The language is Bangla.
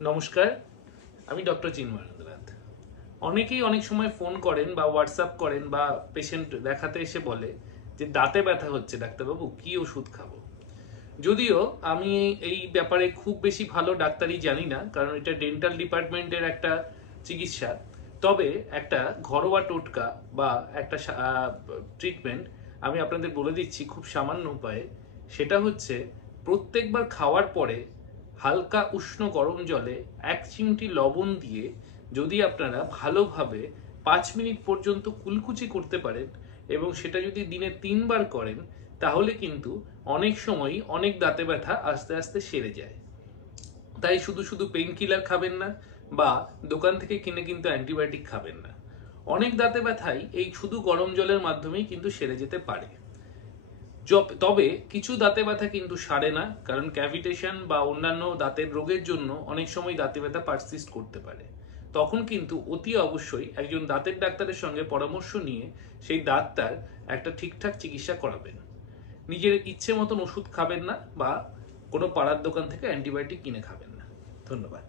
নমস্কার, আমি ডক্টর চিন্ময়েন্দ্রনাথ। অনেকেই অনেক সময় ফোন করেন বা হোয়াটসঅ্যাপ করেন বা পেশেন্ট দেখাতে এসে বলে যে দাঁতে ব্যথা হচ্ছে, ডাক্তারবাবু কি ওষুধ খাবো। যদিও আমি এই ব্যাপারে খুব বেশি ভালো ডাক্তারি জানি না, কারণ এটা ডেন্টাল ডিপার্টমেন্টের একটা চিকিৎসা। তবে একটা ঘরোয়া টোটকা বা একটা ট্রিটমেন্ট আমি আপনাদের বলে দিচ্ছি খুব সামান্য উপায়ে। সেটা হচ্ছে প্রত্যেকবার খাওয়ার পরে হালকা উষ্ণ গরম জলে 1 চিমটি লবণ দিয়ে যদি আপনারা ভালোভাবে 5 মিনিট পর্যন্ত কুলকুচি করতে পারেন এবং সেটা যদি দিনে 3বার করেন, তাহলে কিন্তু অনেক সময়ই অনেক দাঁতে ব্যথা আস্তে আস্তে সেরে যায়। তাই শুধু শুধু পেইন কিলার খাবেন না বা দোকান থেকে কিনে কিন্তু অ্যান্টিবায়োটিক খাবেন না। অনেক দাঁতে ব্যথাই এই শুধু গরম জলের মাধ্যমেই কিন্তু সেরে যেতে পারে। তবে কিছু দাঁতে ব্যথা কিন্তু সারে না, কারণ ক্যাভিটেশন বা অন্যান্য দাঁতের রোগের জন্য অনেক সময় দাঁতে ব্যথা পারসিস্ট করতে পারে। তখন কিন্তু অতি অবশ্যই একজন দাঁতের ডাক্তারের সঙ্গে পরামর্শ নিয়ে সেই দাঁতটার একটা ঠিকঠাক চিকিৎসা করাবেন। নিজের ইচ্ছে মতন ওষুধ খাবেন না বা কোনো পাড়ার দোকান থেকে অ্যান্টিবায়োটিক কিনে খাবেন না। ধন্যবাদ।